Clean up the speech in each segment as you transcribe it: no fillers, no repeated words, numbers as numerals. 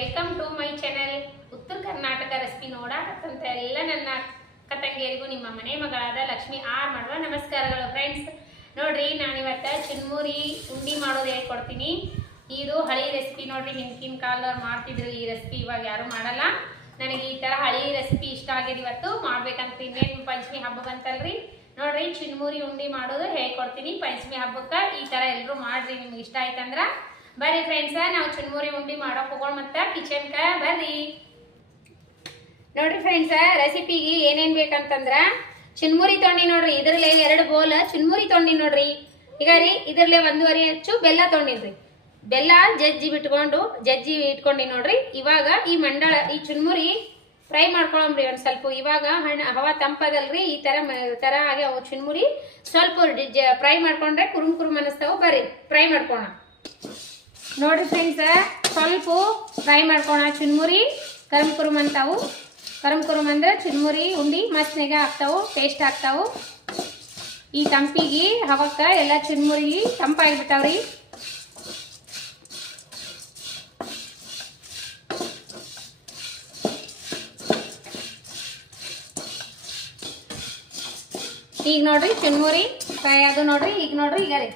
Welcome to my channel. ಉತ್ತರ Karnataka recipe ನೋಡಾಕತ್ತಂತ ಎಲ್ಲ ನನ್ನ ಅಕ್ಕ ತಂಗಿಯರಿಗೂ ನಿಮ್ಮ ಮನೆ ಮಗಳಾದ ಲಕ್ಷ್ಮಿ ಆರ್ ಮಾಡುವ ನಮಸ್ಕಾರಗಳು ಫ್ರೆಂಡ್ಸ್. ನೋಡ್ರಿ, ನಾನಿವತ್ತು ಚುನ್ಮುರಿ ಉಂಡಿ ಮಾಡೋದು ಹೇಳ್ಕೊಡ್ತೀನಿ. ಇದು ಹಳಿ ರೆಸಿಪಿ ನೋಡ್ರಿ. ಹಿಂದಿನ ಕಾಲದವ್ರು ಮಾಡ್ತಿದ್ರು ಈ ರೆಸಿಪಿ, ಇವಾಗ ಯಾರು ಮಾಡಲ್ಲ. ನನಗೆ ಈ ತರ ಹಳಿ ರೆಸಿಪಿ ಇಷ್ಟ ಆಗಿದೆ, ಇವತ್ತು ಮಾಡ್ಬೇಕಂತ. ಇನ್ನೇನು ಪಂಚಮಿ ಹಬ್ಬ ಬಂತಲ್ರಿ, ನೋಡ್ರಿ ಚುನ್ಮುರಿ ಉಂಡಿ ಮಾಡೋದು ಹೇಳ್ಕೊಡ್ತೀನಿ. ಪಂಚಮಿ ಹಬ್ಬಕ್ಕೆ ಈ ತರ ಎಲ್ಲರೂ ಮಾಡ್ರಿ, ನಿಮ್ಗೆ ಇಷ್ಟ ಆಯ್ತಂದ್ರ ಬರ್ರಿ ಫ್ರೆಂಡ್ಸ್. ನಾವು ಚುನ್ಮುರಿ ಉಂಡಿ ಮಾಡೋಕೆ ಹೋಗೋಣ. ಮತ್ತೆ ಕಿಚನ್ಕ ಬರ್ರಿ. ನೋಡ್ರಿ ಫ್ರೆಂಡ್ಸ್, ರೆಸಿಪಿಗೆ ಏನೇನ್ ಬೇಕಂತಂದ್ರ ಚುನ್ಮುರಿ ತೊಂಡಿ ನೋಡ್ರಿ. ಇದ್ರಲ್ಲೇ 2 ಬೋಲ್ ಚುನ್ಮುರಿ ತೊಂಡಿ ನೋಡ್ರಿ. ಈಗ ರೀ ಇದ್ರಲ್ಲೇ 1.5 ಅಚ್ಚು ಬೆಲ್ಲ ತೊಗೊಂಡಿನ್ರಿ. ಬೆಲ್ಲ ಜಜ್ಜಿ ಇಟ್ಕೊಂಡಿ ನೋಡ್ರಿ. ಇವಾಗ ಈ ಚುನ್ಮುರಿ ಫ್ರೈ ಮಾಡ್ಕೊಳಮ್ರಿ ಒಂದ್ ಸ್ವಲ್ಪ. ಇವಾಗ ಹವಾ ತಂಪದಲ್ರಿ, ಈ ತರ ಆಗಿ ಚುನ್ಮುರಿ ಸ್ವಲ್ಪ ಫ್ರೈ ಮಾಡ್ಕೊಂಡ್ರೆ ಕುರುಮ್ ಅನಿಸ್ತಾವ. ಬರ್ರಿ ಫ್ರೈ ಮಾಡ್ಕೋಣ. ನೋಡ್ರಿ ಫ್ರೆಂಡ್ಸ್, ಸ್ವಲ್ಪ ಫ್ರೈ ಮಾಡ್ಕೋಣ. ಚುನ್ಮುರಿ ಕುರುಮ್ ಅಂತಾವು. ಕುರುಮ್ ಅಂದ್ರೆ ಚುನ್ಮುರಿ ಉಂಡಿ ಮಸ್ತ್ನಾಗ ಆಗ್ತಾವು, ಟೇಸ್ಟ್ ಆಗ್ತಾವು. ಈ ತಂಪಿಗೆ ಹವಕ್ಕ ಎಲ್ಲ ಚುನ್ಮುರಿ ತಂಪಾಗಿಬಿಟ್ಟಾವ್ರಿ. ಈಗ ನೋಡ್ರಿ ಚುನ್ಮುರಿ ಫ್ರೈ ಅದು ನೋಡ್ರಿ. ಈಗ ನೋಡ್ರಿ, ಈಗ ರೀ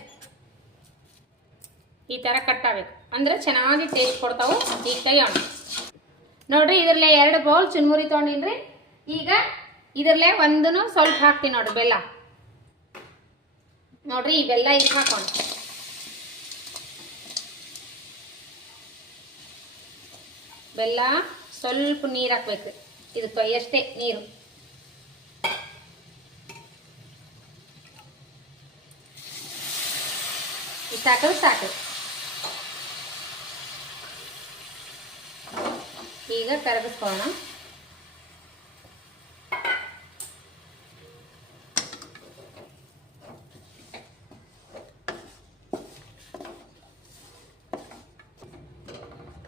ಈ ತರ ಕಟ್ ಆಗ್ಬೇಕು ಅಂದ್ರೆ ಚೆನ್ನಾಗಿ ಟೇಸ್ಟ್ ಕೊಡ್ತಾವು. ಈಗ ತೆಗಿಯೋಣ. ನೋಡ್ರಿ, ಇದ್ರಲ್ಲೇ 2 ಬೌಲ್ ಚುನ್ಮುರಿ ತೊಗೊಂಡಿನ್ರಿ. ಈಗ ಇದ್ರಲ್ಲೇ ಒಂದನ್ನು ಸ್ವಲ್ಪ ಹಾಕ್ತೀನಿ ನೋಡ್ರಿ, ಬೆಲ್ಲ. ನೋಡ್ರಿ, ಈ ಬೆಲ್ಲ ಇದಕ್ಕೆ ಹಾಕೋಣ. ಬೆಲ್ಲ ಸ್ವಲ್ಪ ನೀರು ಹಾಕ್ಬೇಕು. ಇದಕ್ಕೆ ಎಷ್ಟೇ ನೀರು, ಸಾಕು ಸಾಕು. ಈಗ ಕರಗಿಸ್ಕೊಳ್ಳೋಣ.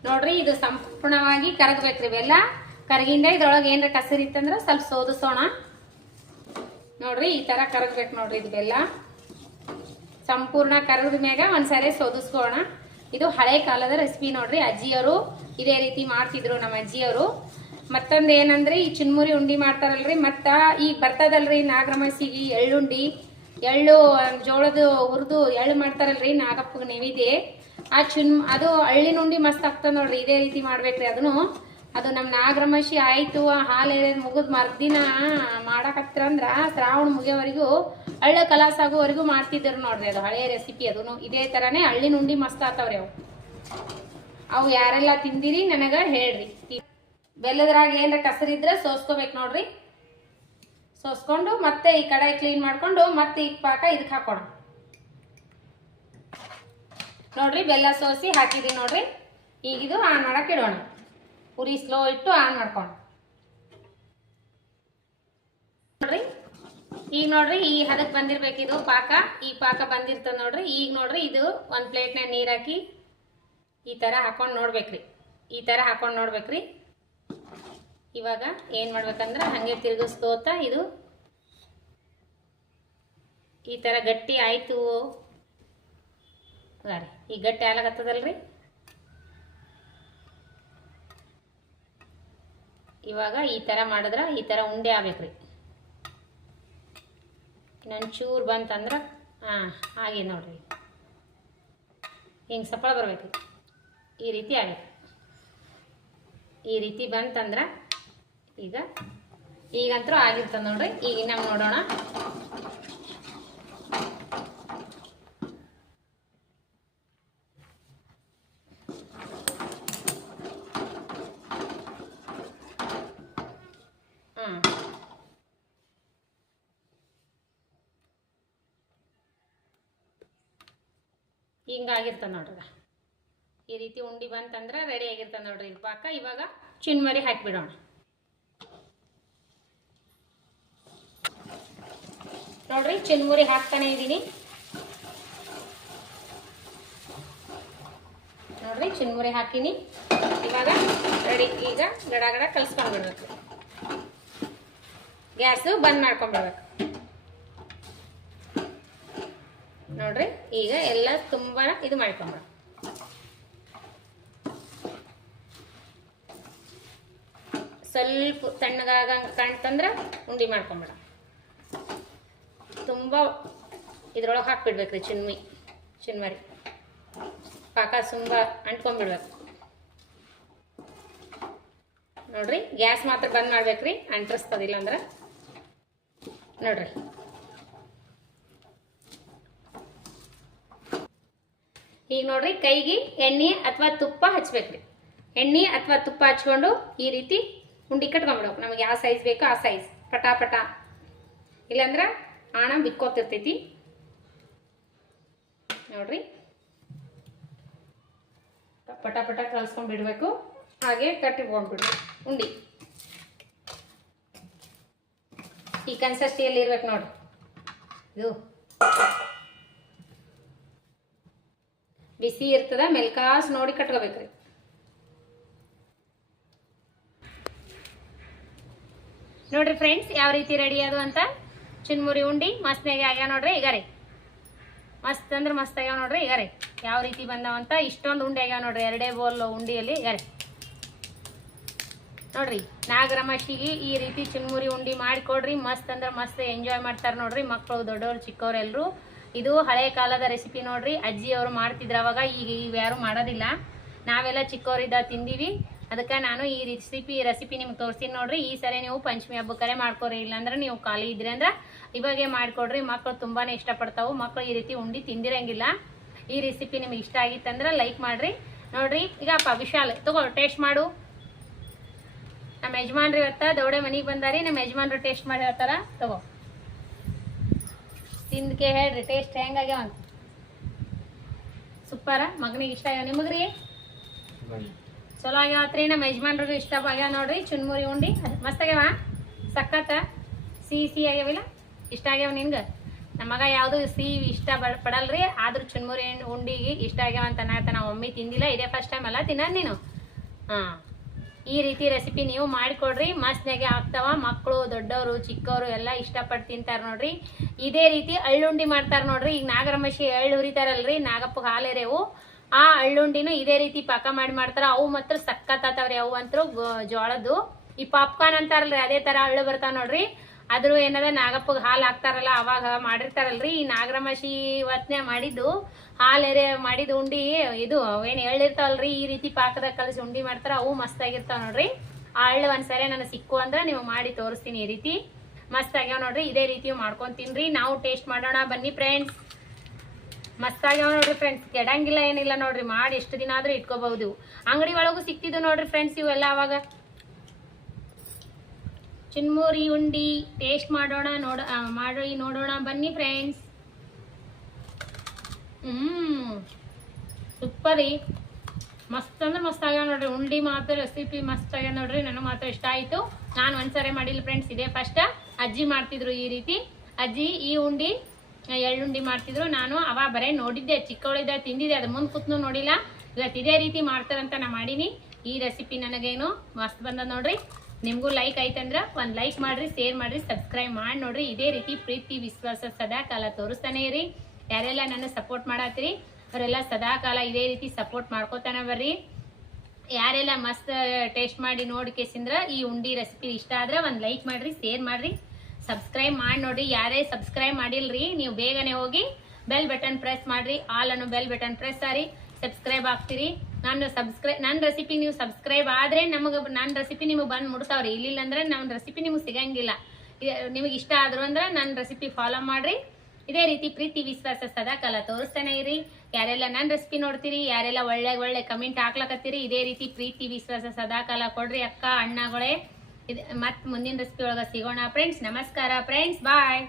ನೋಡ್ರಿ, ಇದು ಸಂಪೂರ್ಣವಾಗಿ ಕರಗಬೇಕ್ರಿ. ಬೆಲ್ಲ ಕರಗಿಂದ ಇದ್ರೊಳಗೆ ಏನ್ರ ಕಸರಿತ್ತಂದ್ರೆ ಸ್ವಲ್ಪ ಸೋದಿಸೋಣ. ನೋಡ್ರಿ, ಈ ತರ ಕರಗಬೇಕು ನೋಡ್ರಿ. ಇದು ಬೆಲ್ಲ ಸಂಪೂರ್ಣ ಕರಗದ ಮ್ಯಾಗ ಒಂದ್ಸರಿ ಸೋದಿಸ್ಕೋಣ. ಇದು ಹಳೆ ಕಾಲದ ರೆಸಿಪಿ ನೋಡ್ರಿ. ಅಜ್ಜಿಯವರು ಇದೇ ರೀತಿ ಮಾಡ್ತಿದ್ರು, ನಮ್ಮ ಅಜ್ಜಿಯವರು. ಮತ್ತೊಂದು ಏನಂದ್ರೆ, ಈ ಚುನ್ಮುರಿ ಉಂಡಿ ಮಾಡ್ತಾರಲ್ರಿ, ಮತ್ತ ಈಗ ಬರ್ತದಲ್ರಿ ನಾಗರಮಸಿಗೆ ಎಳ್ಳುಂಡಿ, ಎಳ್ಳು ಜೋಳದ ಹುರಿದು ಎಳ್ಳು ಮಾಡ್ತಾರಲ್ರಿ ನಾಗಪ್ಪಗೆ ನೈವೇದ್ಯ. ಅದು ಹಳ್ಳಿನ ಉಂಡಿ ಮಸ್ತ್ ಆಗ್ತದ ನೋಡ್ರಿ. ಇದೇ ರೀತಿ ಮಾಡ್ಬೇಕ್ರಿ. ಅದು ನಮ್ಮ ನಾಗರಮಸಿ ಆಯ್ತು, ಹಾಲು ಎಳೆದ್ ಮುಗಿದ್ ಮರ್ದಿನ ಮಾಡಕತ್ತಿರಂದ್ರ ಶ್ರಾವಣ ಮುಗಿಯೋವರೆಗೂ ಹಳ್ಳ ಕಲಾಸ ಆಗೋವರೆಗೂ ಮಾಡ್ತಿದ್ರು ನೋಡ್ರಿ. ಅದು ಹಳೆಯ ರೆಸಿಪಿ. ಅದನ್ನು ಇದೇ ತರಾನೇ ಹಳ್ಳಿನ ಉಂಡಿ ಮಸ್ತ್ ಆತಾವ್ರಿ. ಅವು ಯಾರೆಲ್ಲ ತಿಂದಿರಿ ನನಗ ಹೇಳ್ರಿ. ಬೆಲ್ಲದ್ರಾಗ ಏನ್ರ ಕಸರಿದ್ರೆ ಸೋಸ್ಕೋಬೇಕು ನೋಡ್ರಿ. ಸೋಸ್ಕೊಂಡು ಮತ್ತೆ ಈ ಕಡೆ ಕ್ಲೀನ್ ಮಾಡ್ಕೊಂಡು ಮತ್ತೆ ಈ ಪಾಕ ಇದಕ್ಕೆ ಹಾಕೋಣ. ನೋಡ್ರಿ, ಬೆಲ್ಲ ಸೋಸಿ ಹಾಕಿದ್ವಿ ನೋಡ್ರಿ. ಈಗಿದು ಆನ್ ಮಾಡಕ್ ಇಡೋಣ. ಉರಿ ಸ್ಲೋ ಇಟ್ಟು ಆನ್ ಮಾಡ್ಕೋಣ. ನೋಡ್ರಿ, ಈಗ ನೋಡ್ರಿ ಈ ಹದಕ್ಕೆ ಬಂದಿರ್ಬೇಕಿದು ಪಾಕ. ಈ ಪಾಕ ಬಂದಿರ್ತದ ನೋಡ್ರಿ. ಈಗ ನೋಡ್ರಿ, ಇದು ಒಂದು ಪ್ಲೇಟ್ನಾಗ ನೀರು ಹಾಕಿ ಈ ತರ ಹಾಕೊಂಡು ನೋಡ್ಬೇಕ್ರಿ. ಈ ತರ ಹಾಕೊಂಡು ನೋಡ್ಬೇಕ್ರಿ. ಇವಾಗ ಏನ್ ಮಾಡ್ಬೇಕಂದ್ರ ಹಂಗೆ ತಿರುಗಿಸ್ಕೋತ ಇದು ಈ ತರ ಗಟ್ಟಿ ಆಯ್ತು. ಈ ಗಟ್ಟಿ ಆಗ್ಲತ್ತದಲ್ರಿ. ಇವಾಗ ಈ ತರ ಮಾಡಿದ್ರ ಈ ತರ ಉಂಡೆ ಆಗ್ಬೇಕ್ರಿ. ಇನ್ನೊಂದು ಚೂರು ಬಂತಂದ್ರ ಹಾಗೆ ನೋಡ್ರಿ, ಹಿಂಗೆ ಸಪ್ಪಳ ಬರ್ಬೇಕು. ಈ ರೀತಿ ಆಗಬೇಕು. ಈ ರೀತಿ ಬಂತಂದ್ರ ಈಗಂತೂ ಆಗಿರ್ತದ ನೋಡ್ರಿ. ಈಗ ನಾವು ನೋಡೋಣ. ಹಿಂಗಾಗಿರ್ತದ ನೋಡ್ರಿ. ಈ ರೀತಿ ಉಂಡಿ ಬಂತಂದ್ರೆ ರೆಡಿ ಆಗಿರ್ತದ ನೋಡ್ರಿ ಇದು ಪಾಕ. ಇವಾಗ ಚುನ್ಮುರಿ ಹಾಕಿಬಿಡೋಣ. ನೋಡ್ರಿ, ಚುನ್ಮುರಿ ಹಾಕ್ತಾನೆ ಇದ್ದೀನಿ ನೋಡ್ರಿ. ಚುನ್ಮುರಿ ಹಾಕಿನಿ. ಇವಾಗ ರೆಡಿ. ಈಗ ಗಡ ಕಲಿಸ್ಕೊಂಡ್ಬಿಡ್ಬೇಕು. ಗ್ಯಾಸ್ ಬಂದ್ ಮಾಡ್ಕೊಂಡ್ಬಿಡ್ಬೇಕು ನೋಡ್ರಿ. ಈಗ ಎಲ್ಲ ತುಂಬಾ ಇದು ಮಾಡ್ಕೊಂಡ್ಬಿಡ. ಸ್ವಲ್ಪ ತಣ್ಣಗಾಗ ಕಾಣ್ತಂದ್ರೆ ಉಂಡೆ ಮಾಡ್ಕೊಂಬೇಡ. ತುಂಬ ಇದ್ರೊಳಗೆ ಹಾಕ್ಬಿಡ್ಬೇಕ್ರಿ ಚಿನ್ಮರಿ ಪಾಕ ತುಂಬ ಅಂಟ್ಕೊಂಡ್ಬಿಡ್ಬೇಕು ನೋಡ್ರಿ. ಗ್ಯಾಸ್ ಮಾತ್ರ ಬಂದ್ ಮಾಡ್ಬೇಕ್ರಿ, ಅಂಟ್ರಿಸ್ತದಿಲ್ಲ ಅಂದ್ರೆ ನೋಡ್ರಿ. ಈಗ ನೋಡ್ರಿ ಕೈಗೆ ಎಣ್ಣೆ ಅಥವಾ ತುಪ್ಪ ಹಚ್ಬೇಕ್ರಿ. ಎಣ್ಣೆ ಅಥವಾ ತುಪ್ಪ ಹಚ್ಕೊಂಡು ಈ ರೀತಿ ಉಂಡೆ ಕಟ್ಕೊಂಡ್ಬಿಡ್ಬೇಕು. ನಮಗೆ ಯಾವ ಸೈಜ್ ಬೇಕೋ ಆ ಸೈಜ್ ಪಟ ಇಲ್ಲಾಂದ್ರೆ ಆಣ ಬಿಕ್ಕೋತಿರ್ತೈತಿ ನೋಡ್ರಿ. ಪಟ ಕಲ್ಸ್ಕೊಂಡ್ ಬಿಡ್ಬೇಕು. ಹಾಗೆ ಕಟ್ಟಿಟ್ಕೊಂಡ್ಬಿಡ್ಬೇಕು ಉಂಡೆ. ಈ ಕನ್ಸಿಸ್ಟೆನ್ಸಿಯಲ್ಲಿ ಇರ್ಬೇಕು ನೋಡ್ರಿ. ಇದು ಬಿಸಿ ಇರ್ತದ, ಮೆಲ್ಕಾಸ್ ನೋಡಿ ಕಟ್ಕೋಬೇಕ್ರಿ. ನೋಡ್ರಿ ಫ್ರೆಂಡ್ಸ್ ಯಾವ ರೀತಿ ರೆಡಿ ಅದು ಅಂತ. ಚಿನ್ಮುರಿ ಉಂಡಿ ಮಸ್ತ್ನಾಗೆ ಆಗ್ಯಾವ ನೋಡ್ರಿ. ಈಗ ರೀ ಮಸ್ತ್ ಅಂದ್ರೆ ಮಸ್ತ್ ಆಗ್ಯಾವ ನೋಡ್ರಿ. ಈಗ ರೀ ಯಾವ ರೀತಿ ಬಂದಾವಂತ. ಇಷ್ಟೊಂದು ಉಂಡೆ ಆಗ್ಯಾವ ನೋಡ್ರಿ, 2 ಬೋಲ್ ಉಂಡಿಯಲ್ಲಿ. ಈಗ ರೀ ನೋಡ್ರಿ, ನಾಗರಮಾಸಿಗೆ ಈ ರೀತಿ ಚಿನ್ಮುರಿ ಉಂಡಿ ಮಾಡಿಕೊಡ್ರಿ. ಮಸ್ತ್ ಅಂದ್ರೆ ಮಸ್ತ್ ಎಂಜಾಯ್ ಮಾಡ್ತಾರೆ ನೋಡ್ರಿ, ಮಕ್ಕಳು ದೊಡ್ಡವರು ಚಿಕ್ಕವ್ರು ಎಲ್ಲರೂ. ಇದು ಹಳೆ ಕಾಲದ ರೆಸಿಪಿ ನೋಡ್ರಿ. ಅಜ್ಜಿಯವರು ಮಾಡ್ತಿದ್ರು ಅವಾಗ, ಈಗ ಯಾರು ಮಾಡೋದಿಲ್ಲ. ನಾವೆಲ್ಲ ಚಿಕ್ಕವರಿದ್ದ ತಿಂದೀವಿ. ಅದಕ್ಕೆ ನಾನು ಈ ರೆಸಿಪಿ ನಿಮ್ಗೆ ತೋರಿಸ್ತೀನಿ ನೋಡ್ರಿ. ಈ ಸರಿ ನೀವು ಪಂಚಮಿ ಹಬ್ಬಕ್ಕರೆ ಮಾಡ್ಕೊರಿ, ಇಲ್ಲಾಂದ್ರೆ ನೀವು ಖಾಲಿ ಇದ್ರಿ ಅಂದ್ರೆ ಇವಾಗೆ ಮಾಡಿಕೊಡ್ರಿ. ಮಕ್ಕಳು ತುಂಬಾನೇ ಇಷ್ಟಪಡ್ತಾವು. ಮಕ್ಕಳು ಈ ರೀತಿ ಉಂಡಿ ತಿಂದಿರಂಗಿಲ್ಲ. ಈ ರೆಸಿಪಿ ನಿಮ್ಗೆ ಇಷ್ಟ ಆಗಿತ್ತಂದ್ರೆ ಲೈಕ್ ಮಾಡ್ರಿ. ನೋಡ್ರಿ ಈಗ ವಿಶಾಲ್ ತಗೋ ಟೇಸ್ಟ್ ಮಾಡು. ನಮ್ಮ ಯಜಮಾನ್ರಿ ಇವತ್ತ ದೌಡೆ ಮನೆಗೆ ಬಂದಾರಿ. ನಮ್ಮ ಯಜಮಾನ್ರು ಟೇಸ್ಟ್ ಮಾಡಿ ಹೇಳ್ತಾರ. ತಗೋ ತಿಂದಕ್ಕೆ ಹೇಳ್ರಿ ಟೇಸ್ಟ್ ಹೆಂಗಾಗ್ಯಾವ ಅಂತ. ಸೂಪರ, ಮಗನಿಗೆ ಇಷ್ಟ ಆಗ್ಯಾವ. ನಿಮಗ್ರಿ ಚಲೋ ಆಗ್ಯಾವತ್ರಿ. ನಮ್ಮ ಯಜಮಾನ್ರಿಗೂ ಇಷ್ಟ ಆಗ್ಯಾವ ನೋಡ್ರಿ. ಚುನ್ಮುರಿ ಉಂಡಿ ಮಸ್ತ್ ಆಗ್ಯಾವ, ಸಖತ್ತ ಸಿಹಿ ಆಗ್ಯಾವಿಲ್ಲ. ಇಷ್ಟ ಆಗ್ಯಾವ ನಿನ್ಗೆ. ನಮ್ಮ ಮಗ ಯಾವುದು ಸಿಹಿ ಇಷ್ಟ ಪಡಲ್ರಿ, ಆದ್ರೂ ಚುನ್ಮುರಿ ಉಂಡಿಗೆ ಇಷ್ಟ ಆಗ್ಯಾವ ಅಂತ ನಾವು ಒಮ್ಮೆ ತಿಂದಿಲ್ಲ. ಇದೇ ಫಸ್ಟ್ ಟೈಮ್ ಅಲ್ಲ ತಿನ್ನೋದು ನೀನು. ಈ ರೀತಿ ರೆಸಿಪಿ ನೀವು ಮಾಡಿಕೊಡ್ರಿ, ಮಸ್ತ್ನಾಗೆ ಆಗ್ತಾವ. ಮಕ್ಕಳು ದೊಡ್ಡವರು ಚಿಕ್ಕವರು ಎಲ್ಲ ಇಷ್ಟಪಟ್ಟು ತಿಂತಾರೆ ನೋಡ್ರಿ. ಇದೇ ರೀತಿ ಅಳ್ಳುಂಡಿ ಮಾಡ್ತಾರೆ ನೋಡ್ರಿ. ಈಗ ನಾಗರಮಶಿ ಎಳ್ಳು ಹುರಿತಾರಲ್ರಿ, ನಾಗಪ್ಪಗೆ ಹಾಲೆರೆವು, ಆ ಅಳ್ಳುಂಡಿನೂ ಇದೇ ರೀತಿ ಪಾಕ ಮಾಡ್ತಾರ. ಅವು ಮಾತ್ರ ಸಕ್ಕತ್ತಾವ್ರಿ. ಅವು ಅಂತೂ ಜೋಳದ್ದು ಈ ಪಾಪ್ಕಾರ್ನ್ ಅಂತಾರಲ್ರಿ, ಅದೇ ತರ ಅಳ್ಳು ಬರ್ತಾವ ನೋಡ್ರಿ. ಆದ್ರೂ ಏನದ ನಾಗಪ್ಪಗೆ ಹಾಲು ಹಾಕ್ತಾರಲ್ಲ ಅವಾಗ ಮಾಡಿರ್ತಾರಲ್ರಿ. ಈ ನಾಗರಮಶಿ ಇವತ್ನೇ ಮಾಡಿದ್ದು ಹಾಲೆರೆ ಮಾಡಿದ ಉಂಡಿ. ಇದು ಏನ್ ಎಳ್ಳಿರ್ತಾವಲ್ರಿ, ಈ ರೀತಿ ಪಾಕದಾಗ ಕಲಸಿ ಉಂಡಿ ಮಾಡ್ತಾರ. ಅವು ಮಸ್ತ್ ಆಗಿರ್ತಾವ ನೋಡ್ರಿ. ಆ ಹಳ್ಳು ಒಂದ್ಸರಿ ನನಗೆ ಸಿಕ್ಕು ಅಂದ್ರೆ ನೀವು ಮಾಡಿ ತೋರಿಸ್ತೀನಿ. ಈ ರೀತಿ ಮಸ್ತ್ ಆಗ್ಯಾವ ನೋಡ್ರಿ. ಇದೇ ರೀತಿ ಮಾಡ್ಕೊಂಡ್ ತಿನ್ರಿ. ನಾವು ಟೇಸ್ಟ್ ಮಾಡೋಣ ಬನ್ನಿ ಫ್ರೆಂಡ್ಸ್. ಮಸ್ತ್ ಆಗ್ಯಾವ ನೋಡ್ರಿ ಫ್ರೆಂಡ್ಸ್, ಕೆಡಂಗಿಲ್ಲ ಏನಿಲ್ಲ ನೋಡ್ರಿ. ಮಾಡಿ ಎಷ್ಟು ದಿನ ಆದ್ರೂ ಇಟ್ಕೋಬಹುದು. ಅಂಗಡಿ ಒಳಗೂ ಸಿಕ್ತಿದ್ದು ನೋಡ್ರಿ ಫ್ರೆಂಡ್ಸ್ ಇವೆಲ್ಲ. ಅವಾಗ ಚಿನ್ಮುರಿ ಉಂಡಿ ಟೇಸ್ಟ್ ಮಾಡೋಣ, ನೋಡೋಣ ಬನ್ನಿ ಫ್ರೆಂಡ್ಸ್. ಸೂಪರ್ ರೀ, ಮಸ್ತ್ ಅಂದ್ರೆ ಮಸ್ತ್ ಆಗ್ಯಾವ ನೋಡ್ರಿ. ಉಂಡಿ ಮಾತ್ರ ರೆಸಿಪಿ ಮಸ್ತ್ ಆಗ್ಯಾವ ನೋಡ್ರಿ. ನನಗೆ ಮಾತ್ರ ಇಷ್ಟ ಆಯ್ತು. ನಾನು ಒಂದ್ಸರಿ ಮಾಡಿಲ್ಲ ಫ್ರೆಂಡ್ಸ್, ಇದೇ ಫಸ್ಟ್. ಅಜ್ಜಿ ಮಾಡ್ತಿದ್ರು ಈ ರೀತಿ. ಅಜ್ಜಿ ಈ ಉಂಡಿ ಎಳ್ಳುಂಡಿ ಮಾಡ್ತಿದ್ರು. ನಾನು ಅವ ಬರೇ ನೋಡಿದ್ದೆ, ಚಿಕ್ಕವಳಿದ್ದ ತಿಂದಿದ್ದೆ. ಅದು ಮುಂದೆ ಕೂತ್ನು ನೋಡಿಲ್ಲ. ಇವತ್ತು ಇದೇ ರೀತಿ ಮಾಡ್ತಾರಂತ ನಾ ಮಾಡೀನಿ. ಈ ರೆಸಿಪಿ ನನಗೇನು ಮಸ್ತ್ ಬಂದದ ನೋಡ್ರಿ. ನಿಮಗೂ ಲೈಕ್ ಆಯ್ತಂದ್ರೆ ಒಂದು ಲೈಕ್ ಮಾಡ್ರಿ, ಶೇರ್ ಮಾಡ್ರಿ, ಸಬ್ಸ್ಕ್ರೈಬ್ ಮಾಡಿ ನೋಡ್ರಿ. ಇದೇ ರೀತಿ ಪ್ರೀತಿ ವಿಶ್ವಾಸ ಸದಾ ಕಾಲ ತೋರಿಸ್ತಾನೆ ಇರಿ. ಯಾರೆಲ್ಲ ನನ್ನ ಸಪೋರ್ಟ್ ಮಾಡತ್ತೀರಿ ಅವರೆಲ್ಲ ಸದಾ ಕಾಲ ಇದೇ ರೀತಿ ಸಪೋರ್ಟ್ ಮಾಡ್ಕೋತಾನೆ ಬರ್ರಿ. ಯಾರೆಲ್ಲ ಮಸ್ತ್ ಟೇಸ್ಟ್ ಮಾಡಿ ನೋಡ್ಕೇಸಿಂದ್ರ ಈ ಉಂಡಿ ರೆಸಿಪಿ ಇಷ್ಟ ಆದ್ರೆ ಒಂದು ಲೈಕ್ ಮಾಡ್ರಿ, ಶೇರ್ ಮಾಡ್ರಿ, ಸಬ್ಸ್ಕ್ರೈಬ್ ಮಾಡಿ ನೋಡ್ರಿ. ಯಾರೇ ಸಬ್ಸ್ಕ್ರೈಬ್ ಮಾಡಿಲ್ರಿ ನೀವು ಬೇಗನೆ ಹೋಗಿ ಬೆಲ್ ಬಟನ್ ಪ್ರೆಸ್ ಮಾಡ್ರಿ. ಆಲ್ ಅನ್ನೋ ಬೆಲ್ ಬಟನ್ ಪ್ರೆಸ್ ಆರಿ ಸಬ್ಸ್ಕ್ರೈಬ್ ಆಗ್ತೀರಿ. ನನ್ನ ರೆಸಿಪಿ ನೀವು ಸಬ್ಸ್ಕ್ರೈಬ್ ಆದ್ರೆ ನನ್ನ ರೆಸಿಪಿ ನಿಮಗೆ ಬಂದು ಮುಡ್ತಾವ್ರಿ. ಇಲ್ಲಿಲ್ಲ ಅಂದ್ರೆ ನನ್ನ ರೆಸಿಪಿ ನಿಮ್ಗೆ ಸಿಗಂಗಿಲ್ಲ. ನಿಮಗೆ ಇಷ್ಟ ಆದ್ರು ಅಂದ್ರೆ ನನ್ನ ರೆಸಿಪಿ ಫಾಲೋ ಮಾಡ್ರಿ. ಇದೇ ರೀತಿ ಪ್ರೀತಿ ವಿಶ್ವಾಸ ಸದಾ ಕಾಲ ತೋರಿಸ್ತಾನೆ ಇರಿ. ಯಾರೆಲ್ಲ ನನ್ನ ರೆಸಿಪಿ ನೋಡ್ತೀರಿ, ಯಾರೆಲ್ಲ ಒಳ್ಳೆ ಕಮೆಂಟ್ ಹಾಕ್ಲಕತ್ತೀರಿ, ಇದೇ ರೀತಿ ಪ್ರೀತಿ ವಿಶ್ವಾಸ ಸದಾ ಕಾಲ ಕೊಡ್ರಿ ಅಕ್ಕ ಅಣ್ಣಗಳೇ. ಮತ್ ಮುಂದಿನ ರೆಸಿಪಿ ಒಳಗ ಸಿಗೋಣ ಫ್ರೆಂಡ್ಸ್. ನಮಸ್ಕಾರ ಫ್ರೆಂಡ್ಸ್, ಬಾಯ್.